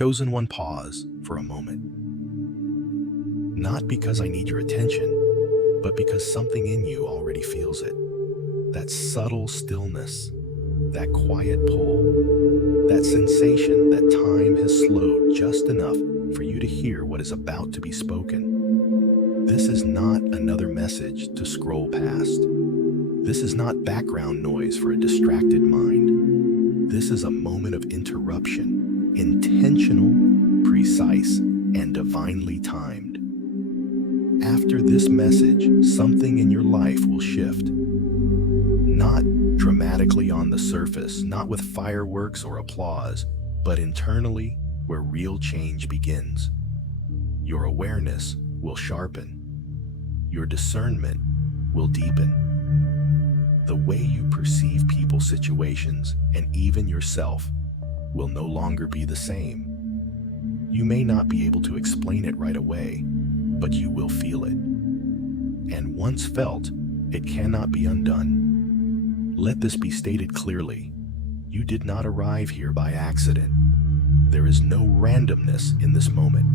Chosen one, pause for a moment. Not because I need your attention, but because something in you already feels it. That subtle stillness, that quiet pull, that sensation that time has slowed just enough for you to hear what is about to be spoken. This is not another message to scroll past. This is not background noise for a distracted mind. This is a moment of interruption, intentional, precise, and divinely timed. After this message, something in your life will shift. Not dramatically on the surface, not with fireworks or applause, but internally where real change begins. Your awareness will sharpen. Your discernment will deepen. The way you perceive people, situations, and even yourself will no longer be the same. You may not be able to explain it right away, but you will feel it. And once felt, it cannot be undone. Let this be stated clearly. You did not arrive here by accident. There is no randomness in this moment,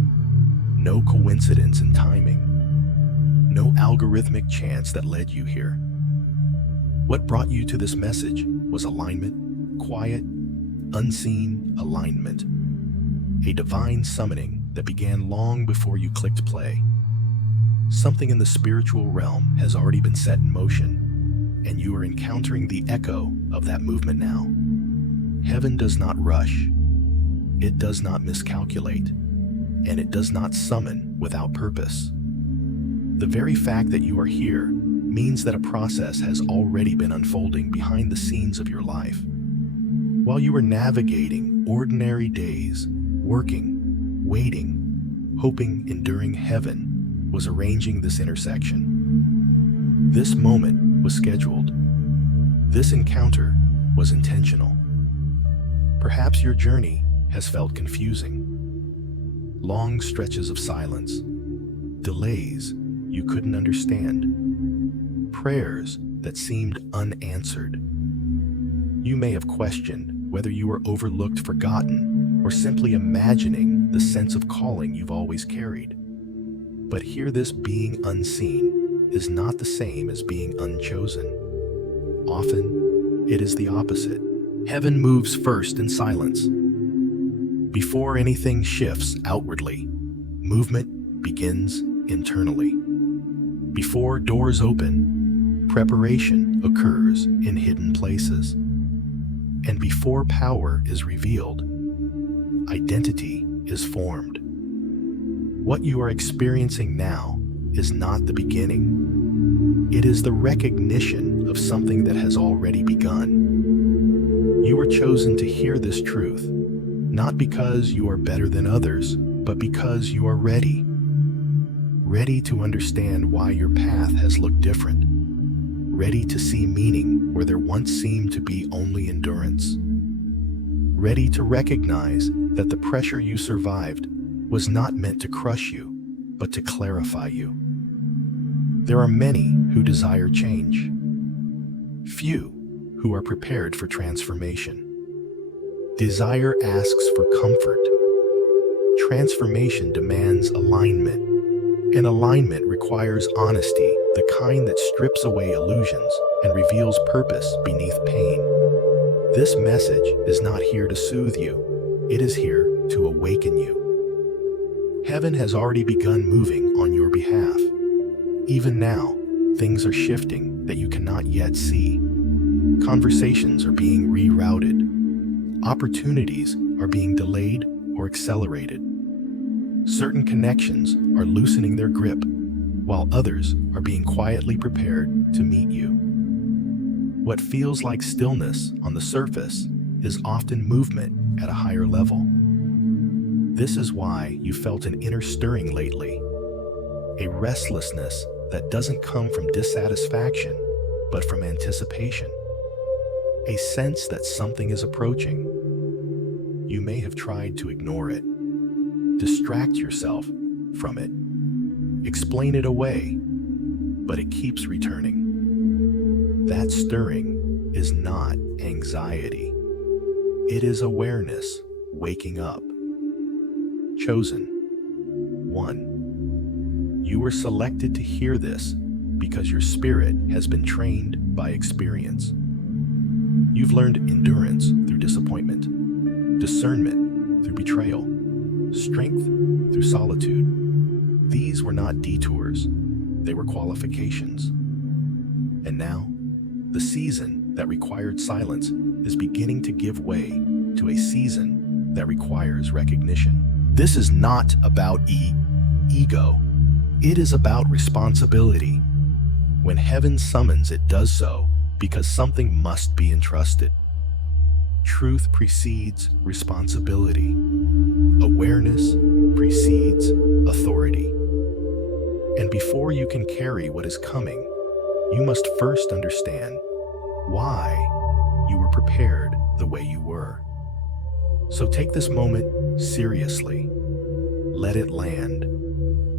no coincidence in timing, no algorithmic chance that led you here. What brought you to this message was alignment, quiet, unseen alignment, a divine summoning that began long before you clicked play. Something in the spiritual realm has already been set in motion, and you are encountering the echo of that movement now. Heaven does not rush, it does not miscalculate, and it does not summon without purpose. The very fact that you are here means that a process has already been unfolding behind the scenes of your life. While you were navigating ordinary days, working, waiting, hoping, enduring, heaven was arranging this intersection. This moment was scheduled. This encounter was intentional. Perhaps your journey has felt confusing. Long stretches of silence, delays you couldn't understand, prayers that seemed unanswered. You may have questioned whether you were overlooked, forgotten, or simply imagining the sense of calling you've always carried. But here, this being unseen is not the same as being unchosen. Often, it is the opposite. Heaven moves first in silence. Before anything shifts outwardly, movement begins internally. Before doors open, preparation occurs in hidden places. And before power is revealed, identity is formed. What you are experiencing now is not the beginning. It is the recognition of something that has already begun. You were chosen to hear this truth, not because you are better than others, but because you are ready. Ready to understand why your path has looked different. Ready to see meaning where there once seemed to be only endurance. Ready to recognize that the pressure you survived was not meant to crush you, but to clarify you. There are many who desire change. Few who are prepared for transformation. Desire asks for comfort. Transformation demands alignment. And alignment requires honesty, the kind that strips away illusions and reveals purpose beneath pain. This message is not here to soothe you. It is here to awaken you. Heaven has already begun moving on your behalf. Even now, things are shifting that you cannot yet see. Conversations are being rerouted. Opportunities are being delayed or accelerated. Certain connections are loosening their grip, while others are being quietly prepared to meet you. What feels like stillness on the surface is often movement at a higher level. This is why you felt an inner stirring lately, a restlessness that doesn't come from dissatisfaction, but from anticipation, a sense that something is approaching. You may have tried to ignore it, distract yourself from it, explain it away, but it keeps returning. That stirring is not anxiety. It is awareness waking up. Chosen. 1. You were selected to hear this because your spirit has been trained by experience. You've learned endurance through disappointment, discernment through betrayal, strength through solitude. These were not detours, they were qualifications. And now, the season that required silence is beginning to give way to a season that requires recognition. This is not about ego. It is about responsibility. When heaven summons, it does so because something must be entrusted. Truth precedes responsibility. Awareness precedes authority. And before you can carry what is coming, you must first understand why you were prepared the way you were. So take this moment seriously. Let it land.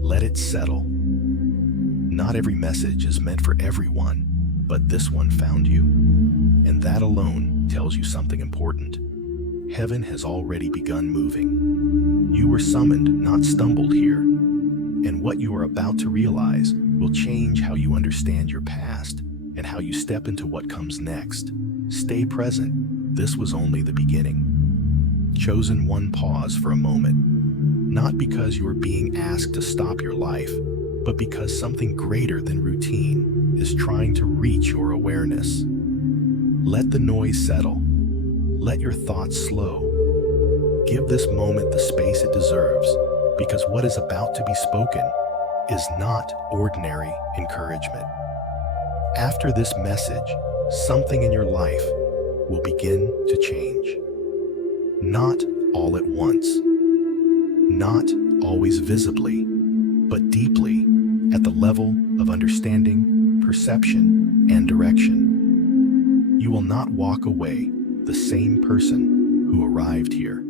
Let it settle. Not every message is meant for everyone, but this one found you. And that alone tells you something important. Heaven has already begun moving. You were summoned, not stumbled here. And what you are about to realize will change how you understand your past and how you step into what comes next. Stay present. This was only the beginning. Chosen one, pause for a moment. Not because you are being asked to stop your life, but because something greater than routine is trying to reach your awareness. Let the noise settle. Let your thoughts slow. Give this moment the space it deserves, because what is about to be spoken is not ordinary encouragement. After this message, something in your life will begin to change. Not all at once, not always visibly, but deeply at the level of understanding, perception, and direction. You will not walk away the same person who arrived here.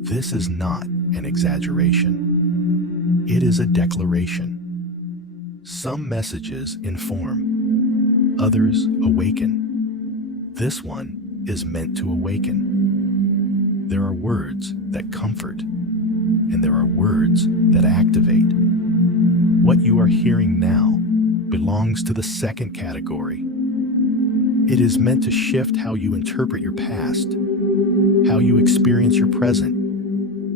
This is not an exaggeration. It is a declaration. Some messages inform, others awaken. This one is meant to awaken. There are words that comfort, and there are words that activate. What you are hearing now belongs to the second category. It is meant to shift how you interpret your past, how you experience your present,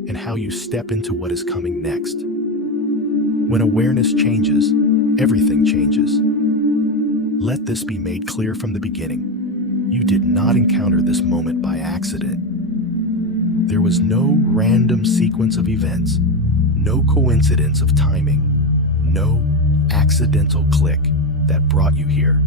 and how you step into what is coming next. When awareness changes, everything changes. Let this be made clear from the beginning. You did not encounter this moment by accident. There was no random sequence of events, no coincidence of timing, no accidental click that brought you here.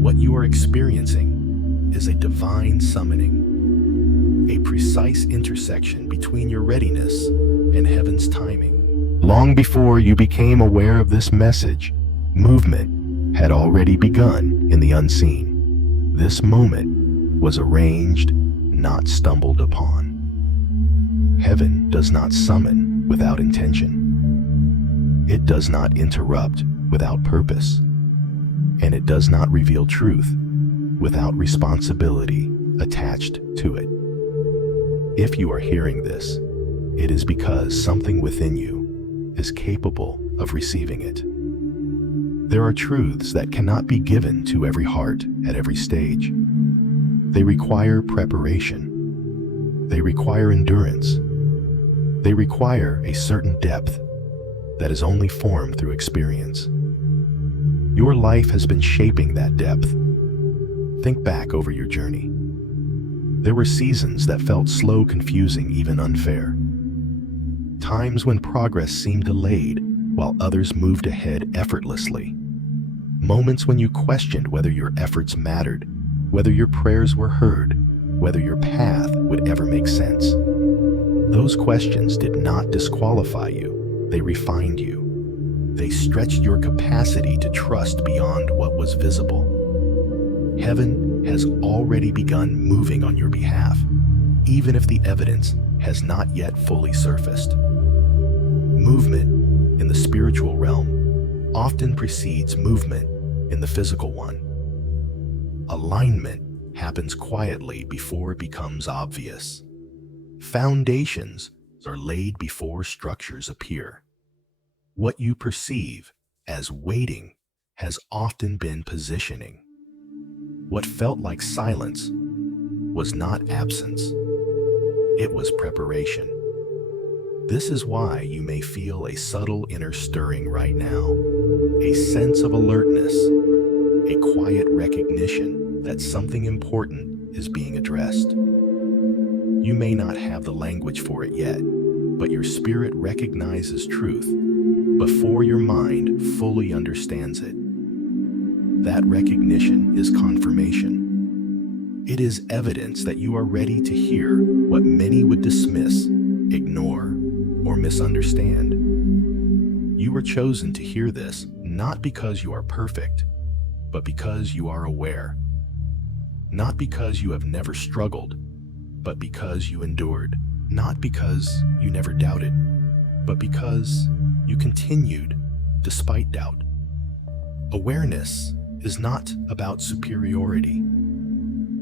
What you are experiencing is a divine summoning, a precise intersection between your readiness and heaven's timing. Long before you became aware of this message, movement had already begun in the unseen. This moment was arranged, not stumbled upon. Heaven does not summon without intention. It does not interrupt without purpose. And it does not reveal truth without responsibility attached to it. If you are hearing this, it is because something within you is capable of receiving it. There are truths that cannot be given to every heart at every stage. They require preparation. They require endurance. They require a certain depth that is only formed through experience. Your life has been shaping that depth. Think back over your journey. There were seasons that felt slow, confusing, even unfair. Times when progress seemed delayed while others moved ahead effortlessly. Moments when you questioned whether your efforts mattered, whether your prayers were heard, whether your path would ever make sense. Those questions did not disqualify you, they refined you. They stretched your capacity to trust beyond what was visible. Heaven has already begun moving on your behalf, even if the evidence has not yet fully surfaced. Movement in the spiritual realm often precedes movement in the physical one. Alignment happens quietly before it becomes obvious. Foundations are laid before structures appear. What you perceive as waiting has often been positioning. What felt like silence was not absence, it was preparation. This is why you may feel a subtle inner stirring right now, a sense of alertness, a quiet recognition that something important is being addressed. You may not have the language for it yet, but your spirit recognizes truth before your mind fully understands it. That recognition is confirmation. It is evidence that you are ready to hear what many would dismiss, ignore, or misunderstand. You were chosen to hear this not because you are perfect, but because you are aware. Not because you have never struggled, but because you endured. Not because you never doubted, but because you continued despite doubt. Awareness is not about superiority.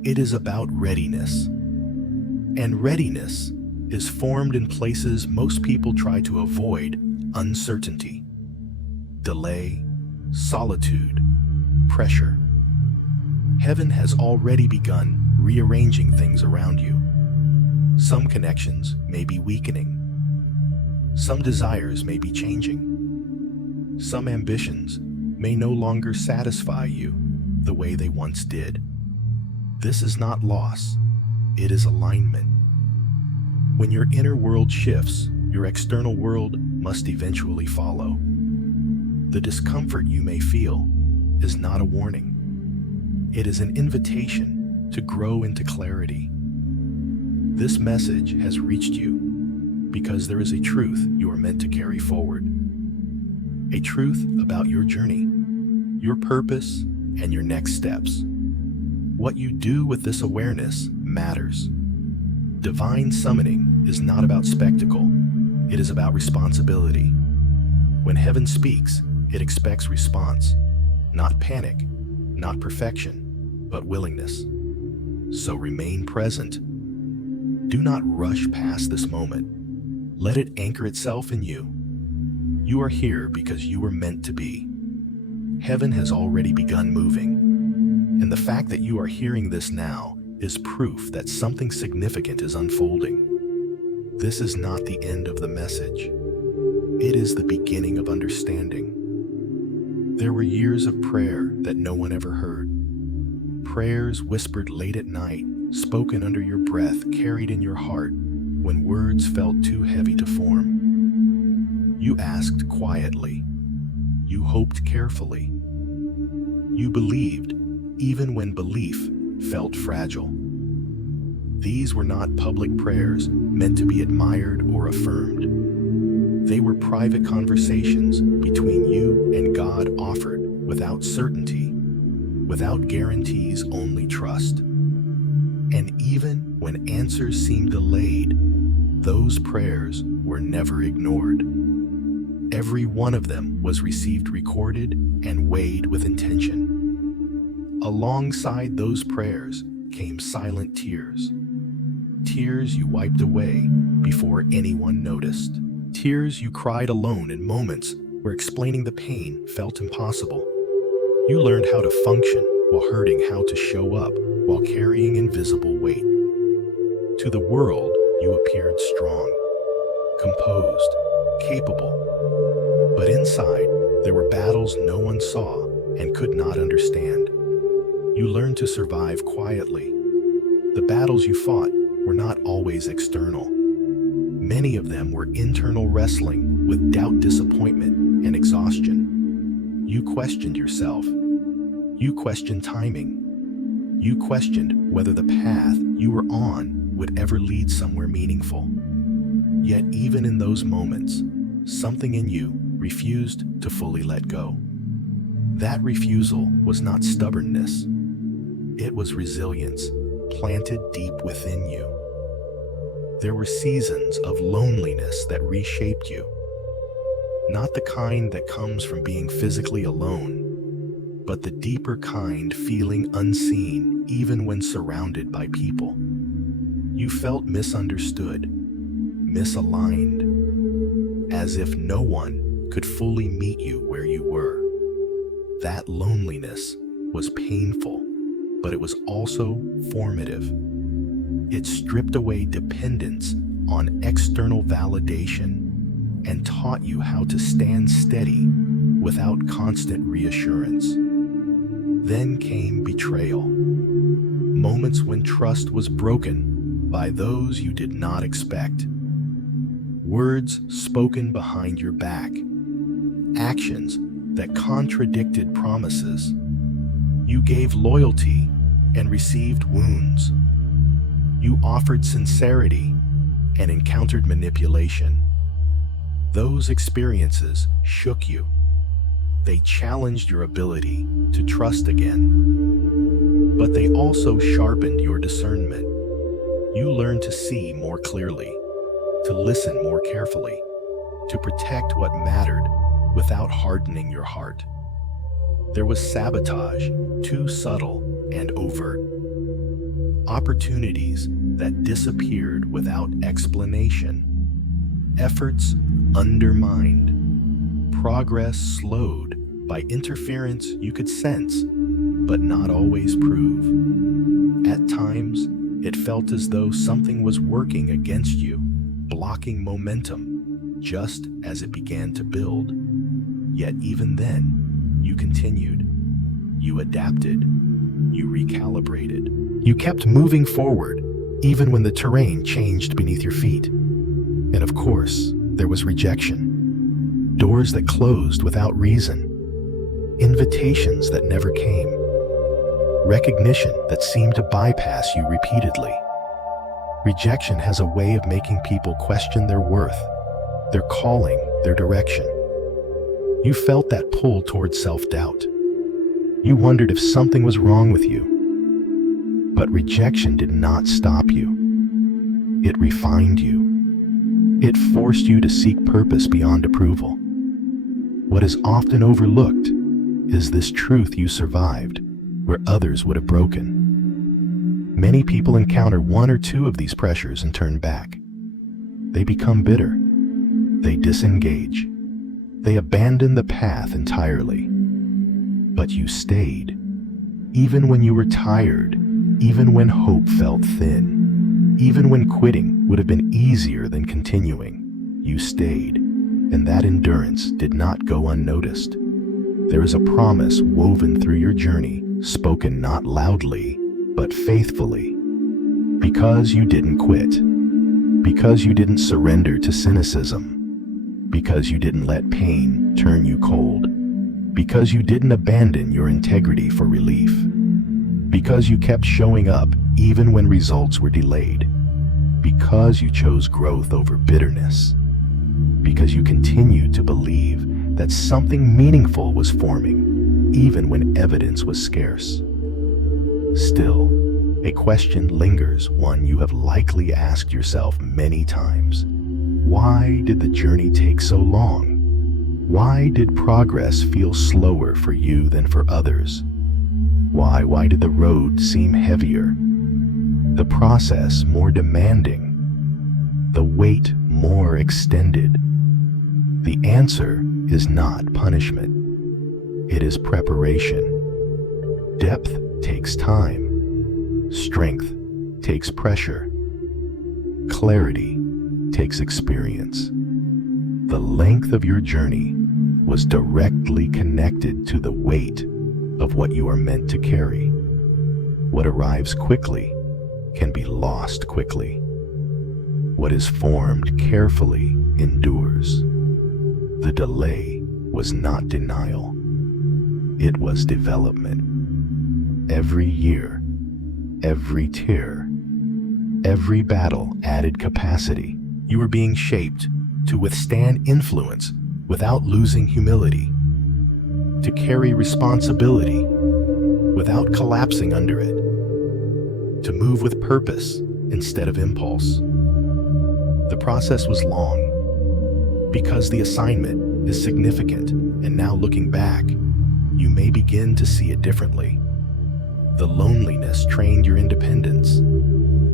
It is about readiness. And readiness is formed in places most people try to avoid: uncertainty, delay, solitude, pressure. Heaven has already begun rearranging things around you. Some connections may be weakening. Some desires may be changing. Some ambitions may no longer satisfy you the way they once did. This is not loss, it is alignment. When your inner world shifts, your external world must eventually follow. The discomfort you may feel is not a warning. It is an invitation to grow into clarity. This message has reached you because there is a truth you are meant to carry forward. A truth about your journey, your purpose, and your next steps. What you do with this awareness matters. Divine summoning is not about spectacle, it is about responsibility. When heaven speaks, it expects response, not panic, not perfection, but willingness. So remain present. Do not rush past this moment. Let it anchor itself in you. You are here because you were meant to be. Heaven has already begun moving, and the fact that you are hearing this now is proof that something significant is unfolding. This is not the end of the message. It is the beginning of understanding. There were years of prayer that no one ever heard. Prayers whispered late at night, spoken under your breath, carried in your heart when words felt too heavy to form. You asked quietly. You hoped carefully. You believed even when belief felt fragile. These were not public prayers meant to be admired or affirmed. They were private conversations between you and God, offered without certainty, without guarantees, only trust. And even when answers seemed delayed, those prayers were never ignored. Every one of them was received, recorded, and weighed with intention. Alongside those prayers came silent tears. Tears you wiped away before anyone noticed. Tears you cried alone in moments where explaining the pain felt impossible. You learned how to function while hurting, how to show up while carrying invisible weight. To the world, you appeared strong, composed, capable. But inside, there were battles no one saw and could not understand. You learned to survive quietly. The battles you fought were not always external. Many of them were internal, wrestling with doubt, disappointment, and exhaustion. You questioned yourself. You questioned timing. You questioned whether the path you were on would ever lead somewhere meaningful. Yet even in those moments, something in you refused to fully let go. That refusal was not stubbornness. It was resilience, planted deep within you. There were seasons of loneliness that reshaped you. Not the kind that comes from being physically alone, but the deeper kind, feeling unseen even when surrounded by people. You felt misunderstood, misaligned, as if no one could fully meet you where you were. That loneliness was painful, but it was also formative. It stripped away dependence on external validation and taught you how to stand steady without constant reassurance. Then came betrayal, moments when trust was broken by those you did not expect. Words spoken behind your back, actions that contradicted promises. You gave loyalty and received wounds. You offered sincerity and encountered manipulation. Those experiences shook you. They challenged your ability to trust again. But they also sharpened your discernment. You learned to see more clearly, to listen more carefully, to protect what mattered without hardening your heart. There was sabotage, too subtle and overt. Opportunities that disappeared without explanation. Efforts undermined. Progress slowed by interference you could sense, but not always prove. At times, it felt as though something was working against you, blocking momentum, just as it began to build. Yet even then, you continued. You adapted. You recalibrated. You kept moving forward, even when the terrain changed beneath your feet. And of course, there was rejection. Doors that closed without reason. Invitations that never came. Recognition that seemed to bypass you repeatedly. Rejection has a way of making people question their worth, their calling, their direction. You felt that pull towards self-doubt. You wondered if something was wrong with you. But rejection did not stop you. It refined you. It forced you to seek purpose beyond approval. What is often overlooked is this truth: you survived where others would have broken. Many people encounter one or two of these pressures and turn back. They become bitter. They disengage. They abandon the path entirely. But you stayed, even when you were tired, even when hope felt thin, even when quitting would have been easier than continuing. You stayed, and that endurance did not go unnoticed. There is a promise woven through your journey, spoken not loudly, but faithfully. Because you didn't quit, because you didn't surrender to cynicism, because you didn't let pain turn you cold, because you didn't abandon your integrity for relief, because you kept showing up even when results were delayed, because you chose growth over bitterness, because you continued to believe that something meaningful was forming, even when evidence was scarce. Still, a question lingers, one you have likely asked yourself many times. Why did the journey take so long? Why did progress feel slower for you than for others? Why did the road seem heavier? The process more demanding? The wait more extended? The answer is not punishment. It is preparation. Depth takes time. Strength takes pressure. Clarity takes experience. The length of your journey was directly connected to the weight of what you are meant to carry. What arrives quickly can be lost quickly. What is formed carefully endures. The delay was not denial. It was development. Every year, every tear, every battle added capacity. You were being shaped to withstand influence without losing humility, to carry responsibility without collapsing under it, to move with purpose instead of impulse. The process was long because the assignment is significant, and now looking back, you may begin to see it differently. The loneliness trained your independence.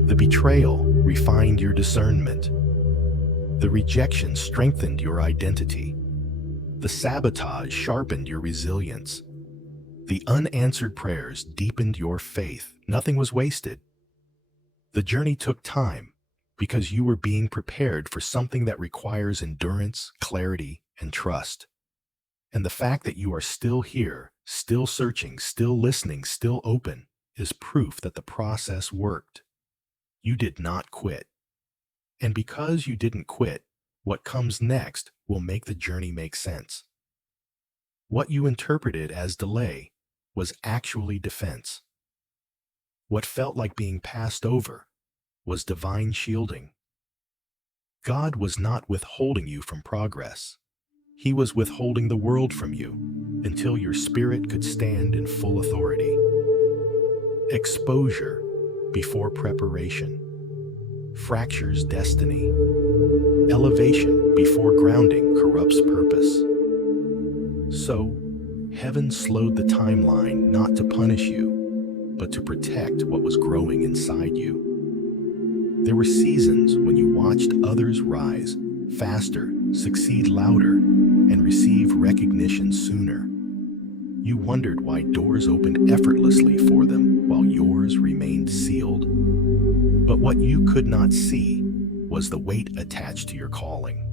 The betrayal refined your discernment. The rejection strengthened your identity. The sabotage sharpened your resilience. The unanswered prayers deepened your faith. Nothing was wasted. The journey took time because you were being prepared for something that requires endurance, clarity, and trust. And the fact that you are still here, still searching, still listening, still open, is proof that the process worked. You did not quit. And because you didn't quit, what comes next will make the journey make sense. What you interpreted as delay was actually defense. What felt like being passed over was divine shielding. God was not withholding you from progress. He was withholding the world from you until your spirit could stand in full authority. Exposure before preparation fractures destiny. Elevation before grounding corrupts purpose. So, heaven slowed the timeline not to punish you, but to protect what was growing inside you. There were seasons when you watched others rise faster, succeed louder, and receive recognition sooner. You wondered why doors opened effortlessly for them while yours remained sealed. But what you could not see was the weight attached to your calling.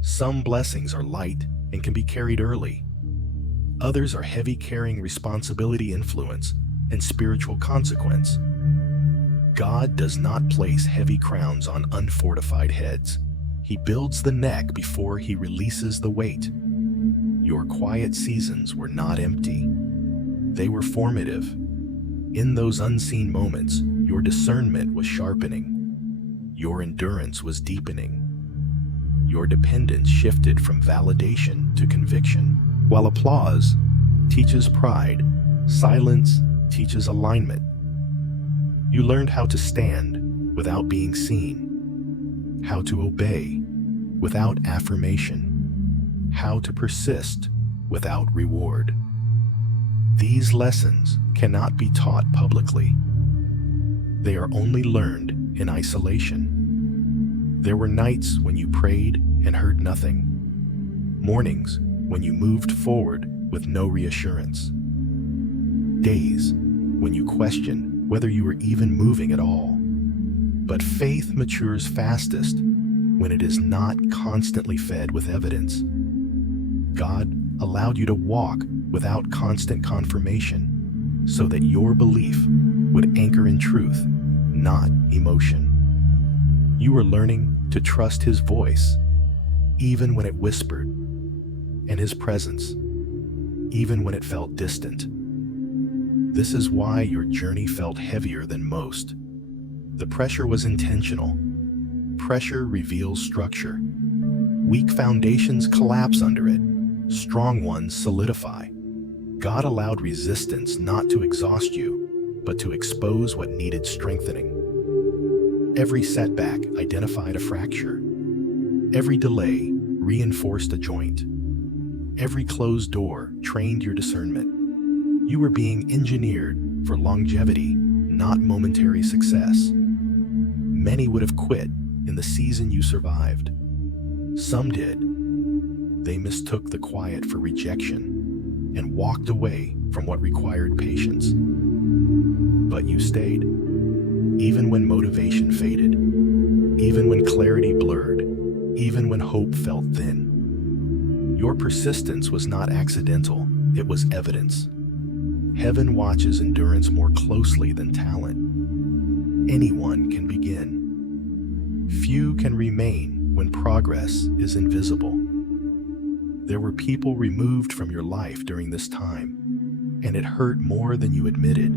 Some blessings are light and can be carried early. Others are heavy, carrying responsibility, influence, and spiritual consequence. God does not place heavy crowns on unfortified heads. He builds the neck before he releases the weight. Your quiet seasons were not empty. They were formative. In those unseen moments, your discernment was sharpening. Your endurance was deepening. Your dependence shifted from validation to conviction. While applause teaches pride, silence teaches alignment. You learned how to stand without being seen, how to obey without affirmation, how to persist without reward. These lessons cannot be taught publicly. They are only learned in isolation. There were nights when you prayed and heard nothing, mornings when you moved forward with no reassurance, days when you questioned whether you were even moving at all. But faith matures fastest when it is not constantly fed with evidence. God allowed you to walk without constant confirmation so that your belief would anchor in truth, not emotion. You were learning to trust his voice, even when it whispered, and his presence, even when it felt distant. This is why your journey felt heavier than most. The pressure was intentional. Pressure reveals structure. Weak foundations collapse under it. Strong ones solidify. God allowed resistance not to exhaust you, but to expose what needed strengthening. Every setback identified a fracture. Every delay reinforced a joint. Every closed door trained your discernment. You were being engineered for longevity, not momentary success. Many would have quit in the season you survived. Some did. They mistook the quiet for rejection and walked away from what required patience. But you stayed, even when motivation faded, even when clarity blurred, even when hope felt thin. Your persistence was not accidental, it was evidence. Heaven watches endurance more closely than talent. Anyone can begin. Few can remain when progress is invisible. There were people removed from your life during this time, and it hurt more than you admitted.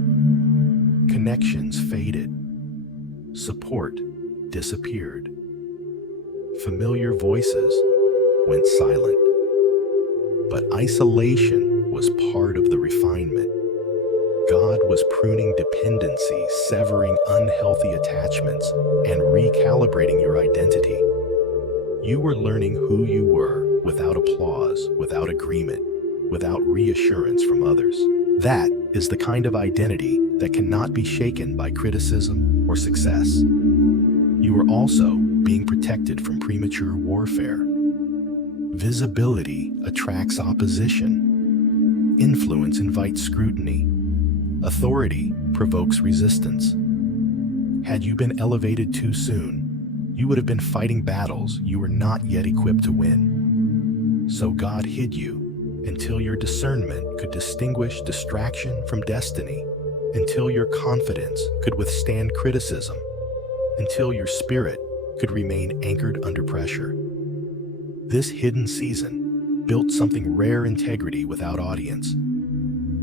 Connections faded. Support disappeared. Familiar voices went silent. But isolation was part of the refinement. God was pruning dependency, severing unhealthy attachments, and recalibrating your identity. You were learning who you were without applause, without agreement, without reassurance from others. That is the kind of identity that cannot be shaken by criticism or success. You were also being protected from premature warfare. Visibility attracts opposition. Influence invites scrutiny. Authority provokes resistance. Had you been elevated too soon, you would have been fighting battles you were not yet equipped to win. So God hid you until your discernment could distinguish distraction from destiny, until your confidence could withstand criticism, until your spirit could remain anchored under pressure. This hidden season built something rare: integrity without audience,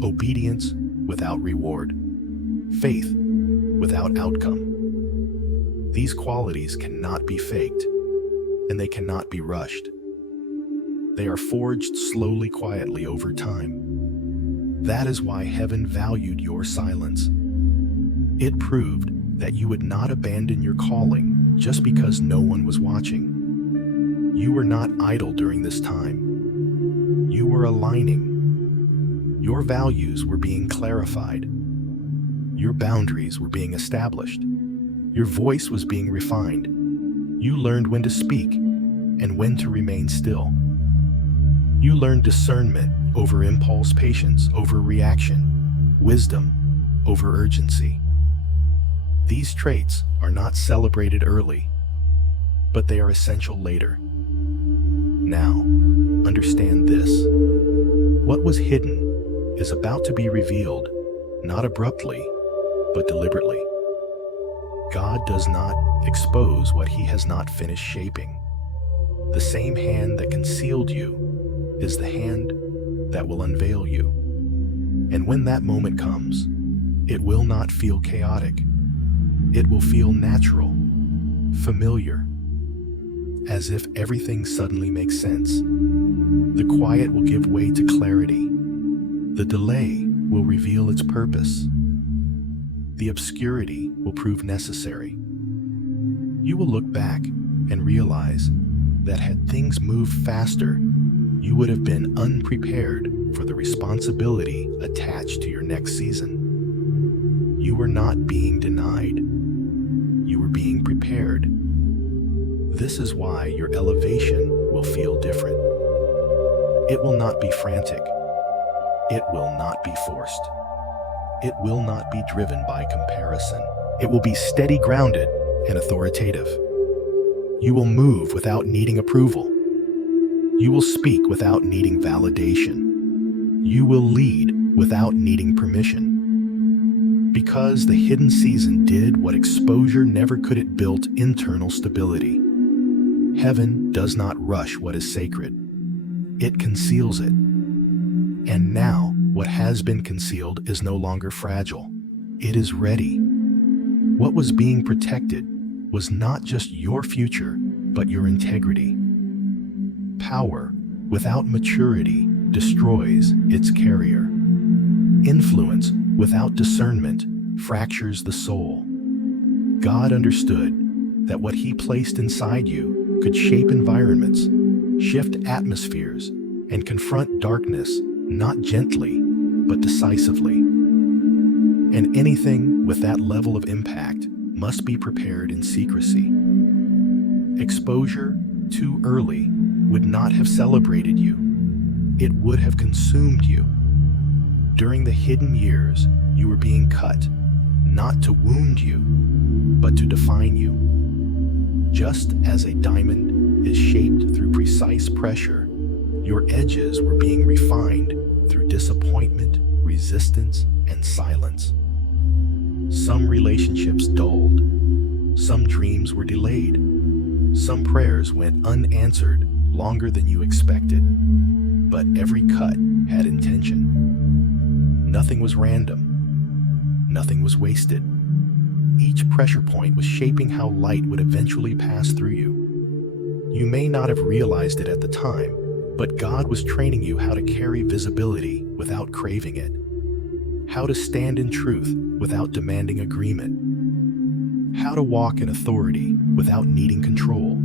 obedience without reward, faith without outcome. These qualities cannot be faked, and they cannot be rushed. They are forged slowly, quietly over time. That is why heaven valued your silence. It proved that you would not abandon your calling just because no one was watching. You were not idle during this time. You were aligning. Your values were being clarified. Your boundaries were being established. Your voice was being refined. You learned when to speak and when to remain still. You learned discernment over impulse, patience over reaction, wisdom over urgency. These traits are not celebrated early, but they are essential later. Now, understand this. What was hidden is about to be revealed, not abruptly, but deliberately. God does not expose what he has not finished shaping. The same hand that concealed you is the hand that will unveil you. And when that moment comes, it will not feel chaotic. It will feel natural, familiar, as if everything suddenly makes sense. The quiet will give way to clarity. The delay will reveal its purpose. The obscurity will prove necessary. You will look back and realize that had things moved faster, you would have been unprepared for the responsibility attached to your next season. You were not being denied. You were being prepared. This is why your elevation will feel different. It will not be frantic. It will not be forced. It will not be driven by comparison. It will be steady, grounded, and authoritative. You will move without needing approval. You will speak without needing validation. You will lead without needing permission. Because the hidden season did what exposure never could, it built internal stability. Heaven does not rush what is sacred. It conceals it. And now, what has been concealed is no longer fragile. It is ready. What was being protected was not just your future, but your integrity. Power without maturity destroys its carrier. Influence without discernment fractures the soul. God understood that what he placed inside you could shape environments, shift atmospheres, and confront darkness not gently, but decisively. And anything with that level of impact must be prepared in secrecy. Exposure too early would not have celebrated you. It would have consumed you. During the hidden years, you were being cut, not to wound you, but to define you. Just as a diamond is shaped through precise pressure, your edges were being refined through disappointment, resistance, and silence. Some relationships dulled. Some dreams were delayed. Some prayers went unanswered longer than you expected. But every cut had intention. Nothing was random. Nothing was wasted. Each pressure point was shaping how light would eventually pass through you. You may not have realized it at the time, but God was training you how to carry visibility without craving it, how to stand in truth without demanding agreement, how to walk in authority without needing control.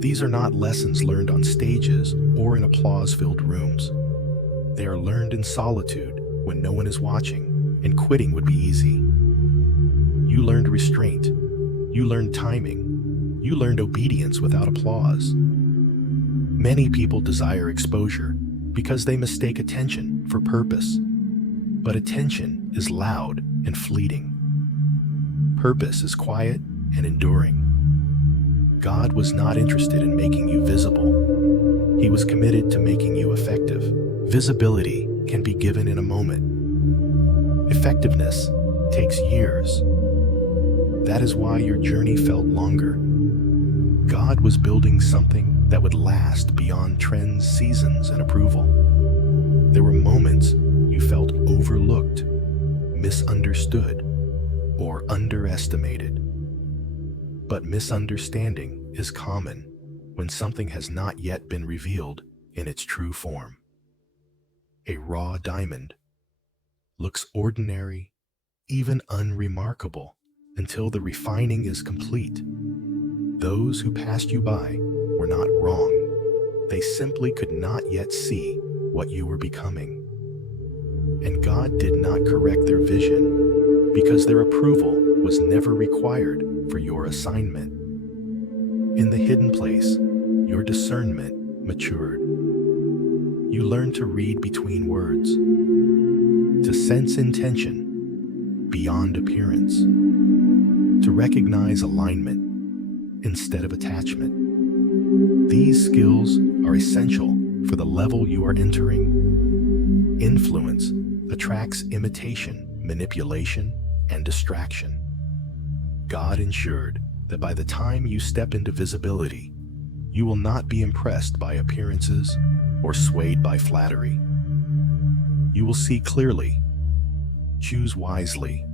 These are not lessons learned on stages or in applause-filled rooms. They are learned in solitude when no one is watching, and quitting would be easy. You learned restraint. You learned timing. You learned obedience without applause. Many people desire exposure because they mistake attention for purpose. But attention is loud and fleeting. Purpose is quiet and enduring. God was not interested in making you visible. He was committed to making you effective. Visibility can be given in a moment. Effectiveness takes years. That is why your journey felt longer. God was building something that would last beyond trends, seasons, and approval. There were moments you felt overlooked, misunderstood, or underestimated. But misunderstanding is common when something has not yet been revealed in its true form. A raw diamond looks ordinary, even unremarkable, until the refining is complete. Those who passed you by were not wrong. They simply could not yet see what you were becoming. And God did not correct their vision because their approval was never required for your assignment. In the hidden place, your discernment matured. You learned to read between words, to sense intention beyond appearance, to recognize alignment instead of attachment. These skills are essential for the level you are entering. Influence attracts imitation, manipulation, and distraction. God ensured that by the time you step into visibility, you will not be impressed by appearances or swayed by flattery. You will see clearly, choose wisely,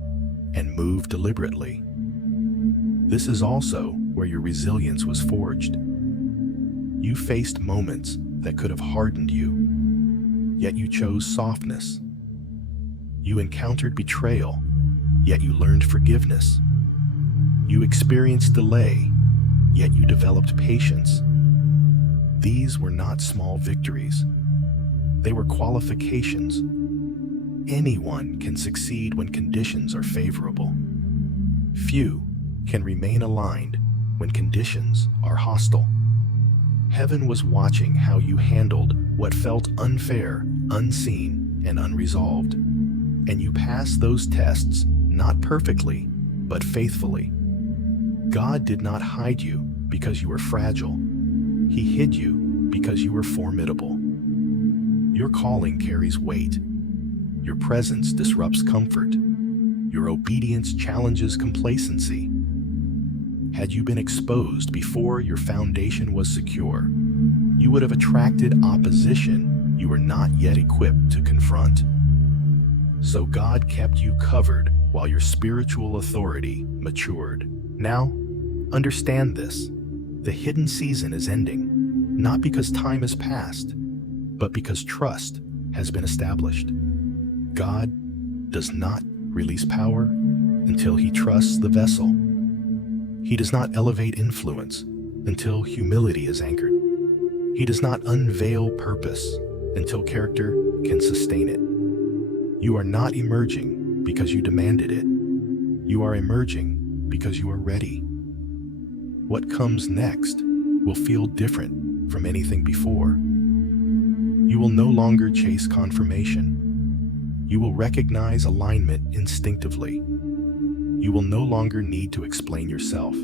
and move deliberately. This is also where your resilience was forged. You faced moments that could have hardened you, yet you chose softness. You encountered betrayal, yet you learned forgiveness. You experienced delay, yet you developed patience. These were not small victories. They were qualifications. Anyone can succeed when conditions are favorable. Few can remain aligned when conditions are hostile. Heaven was watching how you handled what felt unfair, unseen, and unresolved. And you passed those tests not perfectly, but faithfully. God did not hide you because you were fragile. He hid you because you were formidable. Your calling carries weight. Your presence disrupts comfort. Your obedience challenges complacency. Had you been exposed before your foundation was secure, you would have attracted opposition you were not yet equipped to confront. So God kept you covered while your spiritual authority matured. Now, understand this. The hidden season is ending, not because time has passed, but because trust has been established. God does not release power until he trusts the vessel. He does not elevate influence until humility is anchored. He does not unveil purpose until character can sustain it. You are not emerging because you demanded it. You are emerging because you are ready. What comes next will feel different from anything before. You will no longer chase confirmation. You will recognize alignment instinctively. You will no longer need to explain yourself.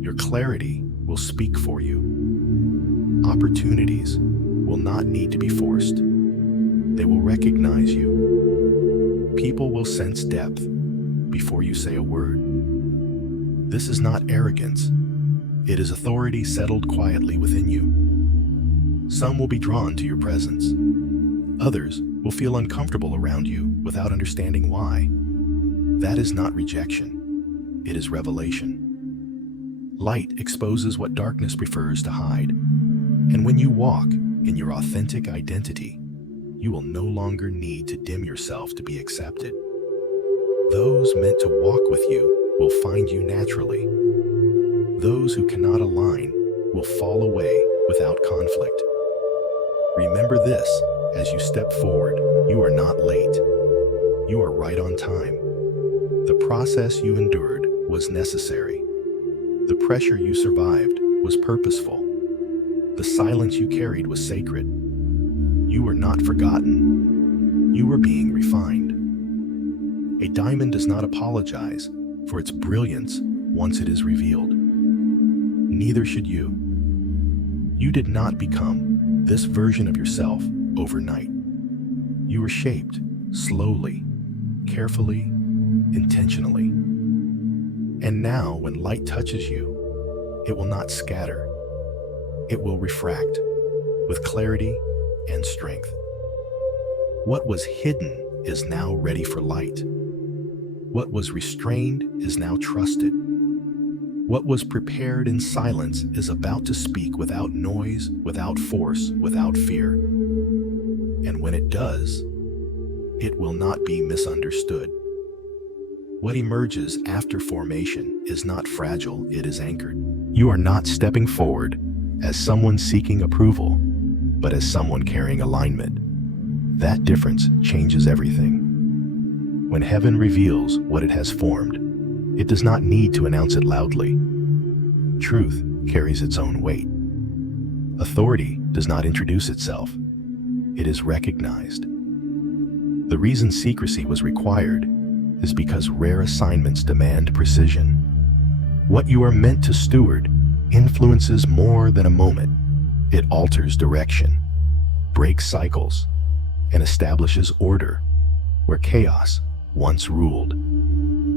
Your clarity will speak for you. Opportunities will not need to be forced. They will recognize you. People will sense depth before you say a word. This is not arrogance. It is authority settled quietly within you. Some will be drawn to your presence. Others will feel uncomfortable around you without understanding why. That is not rejection. It is revelation. Light exposes what darkness prefers to hide. And when you walk in your authentic identity, you will no longer need to dim yourself to be accepted. Those meant to walk with you will find you naturally. Those who cannot align will fall away without conflict. Remember this, as you step forward, you are not late. You are right on time. The process you endured was necessary. The pressure you survived was purposeful. The silence you carried was sacred. You were not forgotten. You were being refined. A diamond does not apologize for its brilliance once it is revealed. Neither should you. You did not become this version of yourself overnight. You were shaped slowly, carefully, intentionally. And now, when light touches you, it will not scatter. It will refract with clarity and strength. What was hidden is now ready for light. What was restrained is now trusted. What was prepared in silence is about to speak without noise, without force, without fear. And when it does, it will not be misunderstood. What emerges after formation is not fragile, it is anchored. You are not stepping forward as someone seeking approval, but as someone carrying alignment. That difference changes everything. When heaven reveals what it has formed, it does not need to announce it loudly. Truth carries its own weight. Authority does not introduce itself. It is recognized. The reason secrecy was required is because rare assignments demand precision. What you are meant to steward influences more than a moment. It alters direction, breaks cycles, and establishes order where chaos once ruled.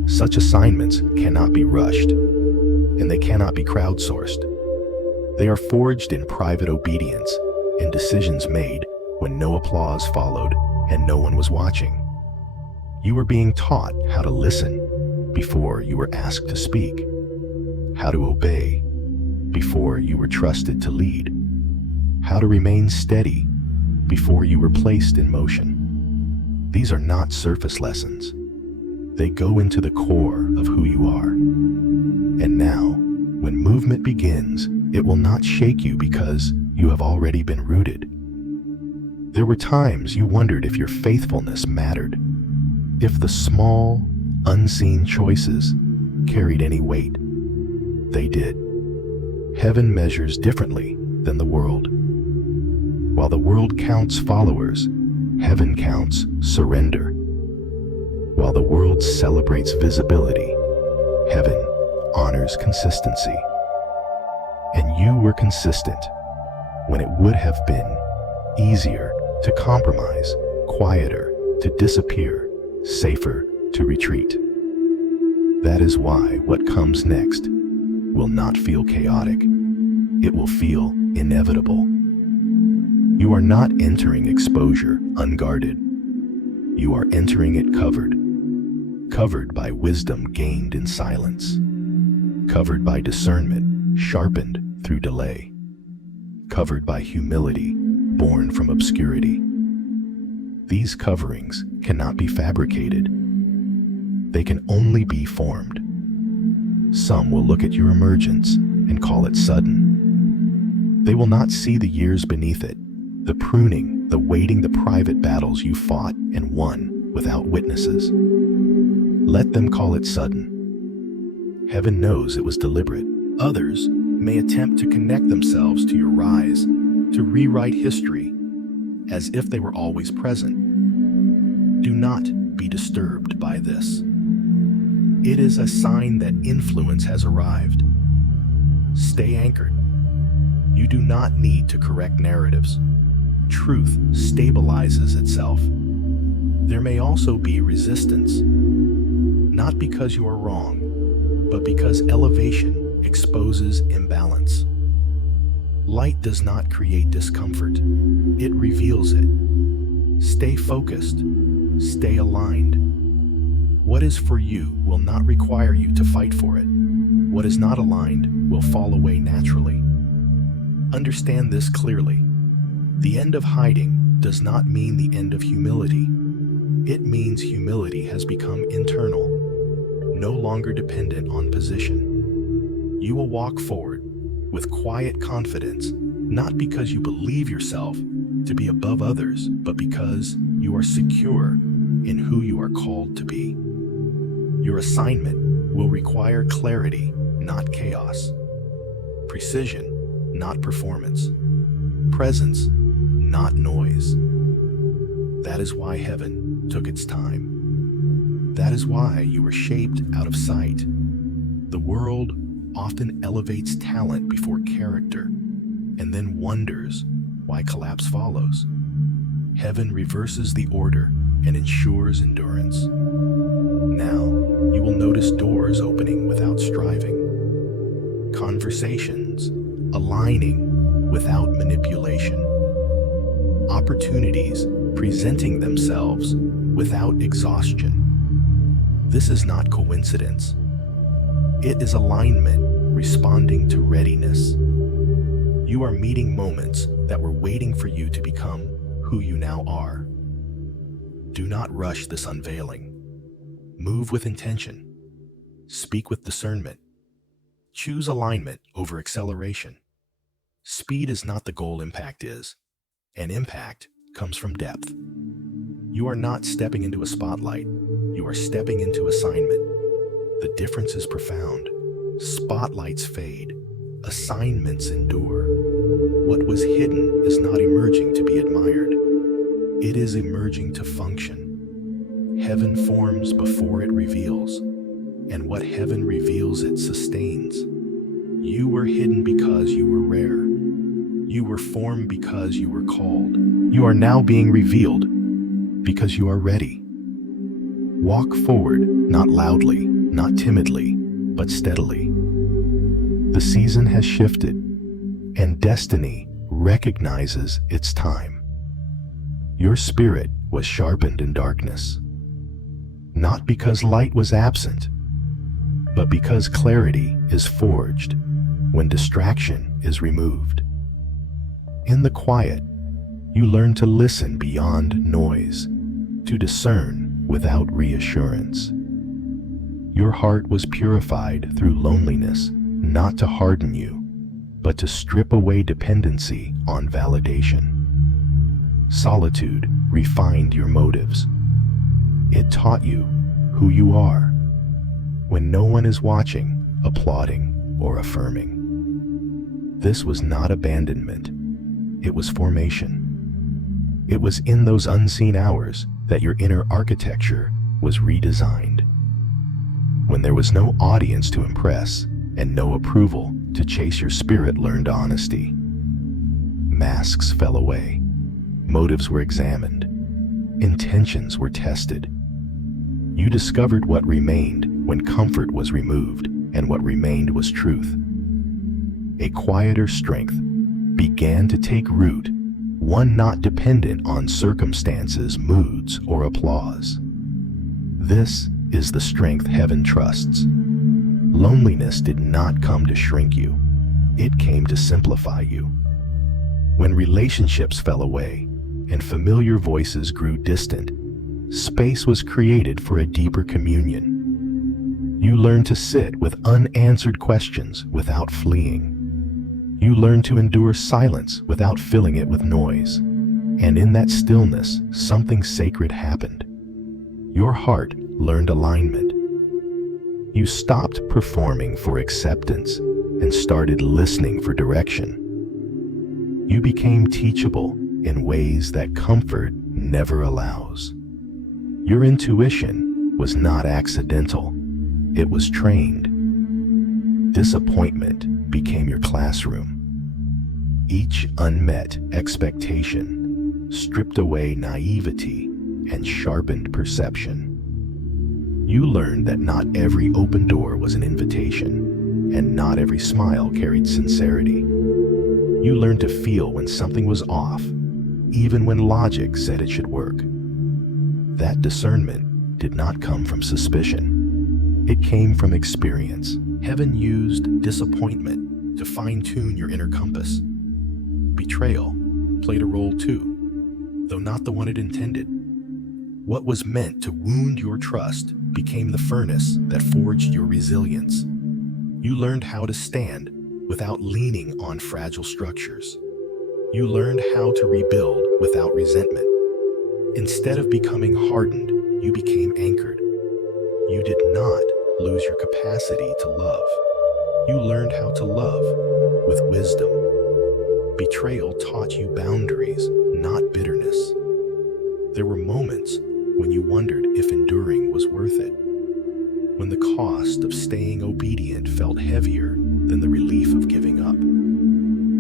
Such assignments cannot be rushed, and they cannot be crowdsourced. They are forged in private obedience and decisions made when no applause followed and no one was watching. You were being taught how to listen before you were asked to speak, how to obey before you were trusted to lead, how to remain steady before you were placed in motion. These are not surface lessons. They go into the core of who you are. And now, when movement begins, it will not shake you because you have already been rooted. There were times you wondered if your faithfulness mattered, if the small, unseen choices carried any weight. They did. Heaven measures differently than the world. While the world counts followers, heaven counts surrender. While the world celebrates visibility, heaven honors consistency. And you were consistent when it would have been easier to compromise, quieter to disappear, safer to retreat. That is why what comes next will not feel chaotic. It will feel inevitable. You are not entering exposure unguarded. You are entering it covered by wisdom gained in silence, covered by discernment sharpened through delay, covered by humility born from obscurity. These coverings cannot be fabricated. They can only be formed. Some will look at your emergence and call it sudden. They will not see the years beneath it, the pruning, the waiting, the private battles you fought and won without witnesses. Let them call it sudden. Heaven knows it was deliberate. Others may attempt to connect themselves to your rise, to rewrite history as if they were always present. Do not be disturbed by this. It is a sign that influence has arrived. Stay anchored. You do not need to correct narratives. Truth stabilizes itself. There may also be resistance, not because you are wrong, but because elevation exposes imbalance. Light does not create discomfort. It reveals it. Stay focused. Stay aligned. What is for you will not require you to fight for it. What is not aligned will fall away naturally. Understand this clearly. The end of hiding does not mean the end of humility. It means humility has become internal, no longer dependent on position. You will walk forward with quiet confidence, not because you believe yourself to be above others, but because you are secure in who you are called to be. Your assignment will require clarity, not chaos. Precision, not performance. Presence, not noise. That is why heaven took its time. That is why you were shaped out of sight. The world often elevates talent before character, and then wonders why collapse follows. Heaven reverses the order and ensures endurance. Now, you will notice doors opening without striving, conversations aligning without manipulation, opportunities presenting themselves without exhaustion. This is not coincidence. It is alignment responding to readiness. You are meeting moments that were waiting for you to become who you now are. Do not rush this unveiling. Move with intention. Speak with discernment. Choose alignment over acceleration. Speed is not the goal, impact is. And impact comes from depth. You are not stepping into a spotlight. You are stepping into assignment. The difference is profound. Spotlights fade. Assignments endure. What was hidden is not emerging to be admired. It is emerging to function. Heaven forms before it reveals, and what heaven reveals it sustains. You were hidden because you were rare. You were formed because you were called. You are now being revealed because you are ready. Walk forward, not loudly, not timidly, but steadily. The season has shifted, and destiny recognizes its time. Your spirit was sharpened in darkness, not because light was absent, but because clarity is forged when distraction is removed. In the quiet, you learn to listen beyond noise, to discern without reassurance. Your heart was purified through loneliness, not to harden you, but to strip away dependency on validation. Solitude refined your motives. It taught you who you are when no one is watching, applauding, or affirming. This was not abandonment. It was formation. It was in those unseen hours that your inner architecture was redesigned. When there was no audience to impress and no approval to chase, your spirit learned honesty. Masks fell away. Motives were examined. Intentions were tested. You discovered what remained when comfort was removed, and what remained was truth. A quieter strength began to take root, one not dependent on circumstances, moods, or applause. This is the strength heaven trusts. Loneliness did not come to shrink you. It came to simplify you. When relationships fell away and familiar voices grew distant, space was created for a deeper communion. You learned to sit with unanswered questions without fleeing. You learned to endure silence without filling it with noise. And in that stillness, something sacred happened. Your heart learned alignment. You stopped performing for acceptance and started listening for direction. You became teachable in ways that comfort never allows. Your intuition was not accidental. It was trained. Disappointment became your classroom. Each unmet expectation stripped away naivety and sharpened perception. You learned that not every open door was an invitation, and not every smile carried sincerity. You learned to feel when something was off, even when logic said it should work. That discernment did not come from suspicion. It came from experience. Heaven used disappointment to fine-tune your inner compass. Betrayal played a role too, though not the one it intended. What was meant to wound your trust became the furnace that forged your resilience. You learned how to stand without leaning on fragile structures. You learned how to rebuild without resentment. Instead of becoming hardened, you became anchored. You did not lose your capacity to love. You learned how to love with wisdom. Betrayal taught you boundaries, not bitterness. There were moments when you wondered if enduring was worth it, when the cost of staying obedient felt heavier than the relief of giving up,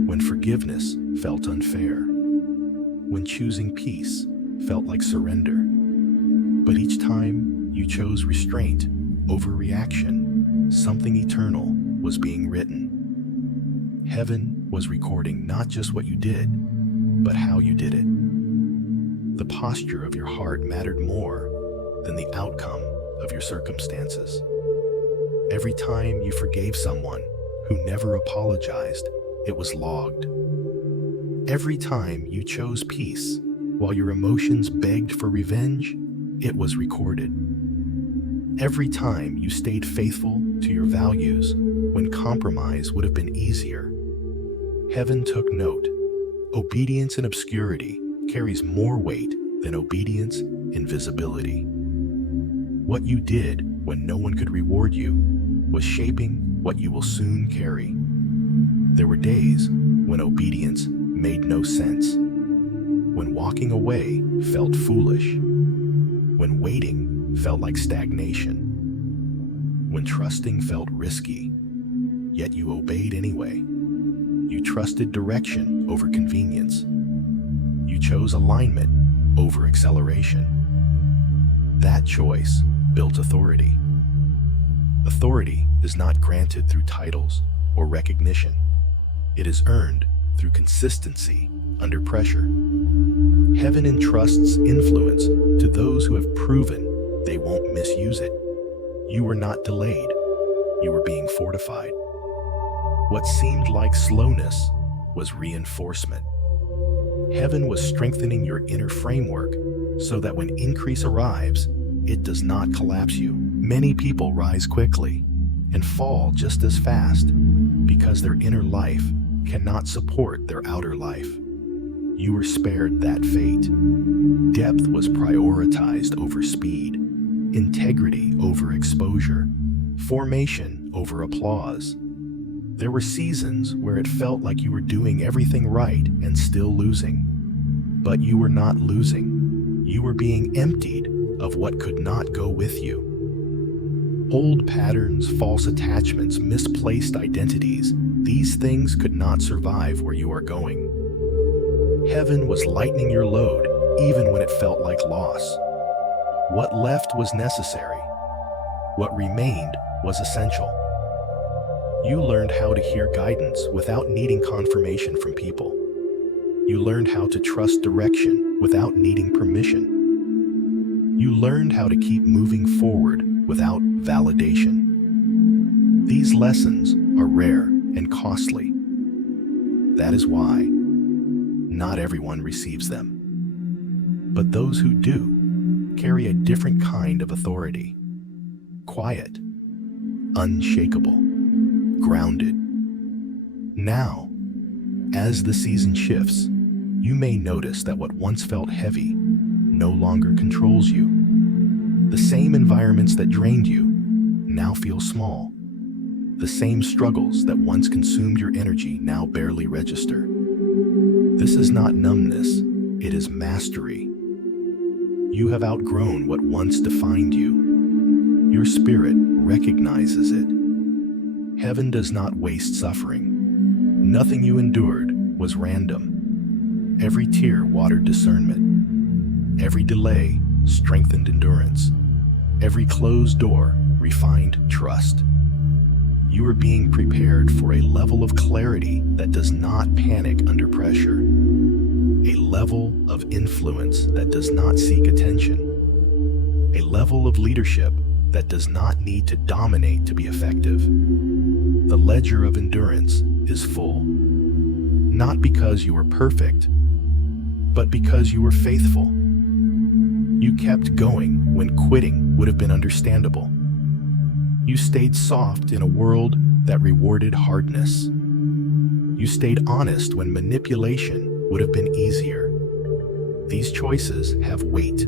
when forgiveness felt unfair, when choosing peace felt like surrender. But each time you chose restraint over reaction, something eternal was being written. Heaven was recording not just what you did, but how you did it. The posture of your heart mattered more than the outcome of your circumstances. Every time you forgave someone who never apologized, it was logged. Every time you chose peace while your emotions begged for revenge, it was recorded. Every time you stayed faithful to your values when compromise would have been easier, heaven took note. Obedience in obscurity carries more weight than obedience in visibility. What you did when no one could reward you was shaping what you will soon carry. There were days when obedience made no sense, when walking away felt foolish, when waiting felt like stagnation, when trusting felt risky, yet you obeyed anyway. You trusted direction over convenience. You chose alignment over acceleration. That choice built authority. Authority is not granted through titles or recognition. It is earned through consistency under pressure. Heaven entrusts influence to those who have proven they won't misuse it. You were not delayed. You were being fortified. What seemed like slowness was reinforcement. Heaven was strengthening your inner framework so that when increase arrives, it does not collapse you. Many people rise quickly and fall just as fast because their inner life cannot support their outer life. You were spared that fate. Depth was prioritized over speed, integrity over exposure, formation over applause. There were seasons where it felt like you were doing everything right and still losing. But you were not losing. You were being emptied of what could not go with you. Old patterns, false attachments, misplaced identities, these things could not survive where you are going. Heaven was lightening your load even when it felt like loss. What left was necessary. What remained was essential. You learned how to hear guidance without needing confirmation from people. You learned how to trust direction without needing permission. You learned how to keep moving forward without validation. These lessons are rare and costly. That is why not everyone receives them. But those who do carry a different kind of authority. Quiet, unshakable, grounded. Now, as the season shifts, you may notice that what once felt heavy no longer controls you. The same environments that drained you now feel small. The same struggles that once consumed your energy now barely register. This is not numbness, it is mastery. You have outgrown what once defined you. Your spirit recognizes it. Heaven does not waste suffering. Nothing you endured was random. Every tear watered discernment. Every delay strengthened endurance. Every closed door refined trust. You are being prepared for a level of clarity that does not panic under pressure. A level of influence that does not seek attention. A level of leadership that does not need to dominate to be effective. The ledger of endurance is full. Not because you were perfect, but because you were faithful. You kept going when quitting would have been understandable. You stayed soft in a world that rewarded hardness. You stayed honest when manipulation would have been easier. These choices have weight.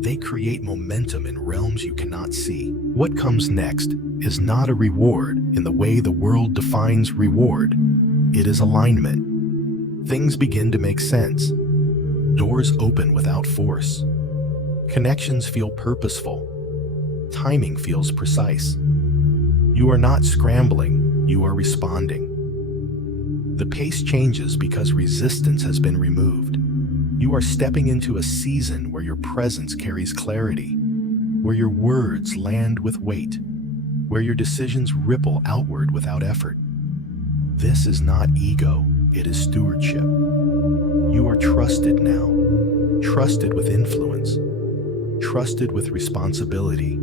They create momentum in realms you cannot see. What comes next is not a reward in the way the world defines reward. It is alignment. Things begin to make sense. Doors open without force. Connections feel purposeful. Timing feels precise. You are not scrambling, you are responding. The pace changes because resistance has been removed. You are stepping into a season where your presence carries clarity, where your words land with weight, where your decisions ripple outward without effort. This is not ego, it is stewardship. You are trusted now, trusted with influence, trusted with responsibility,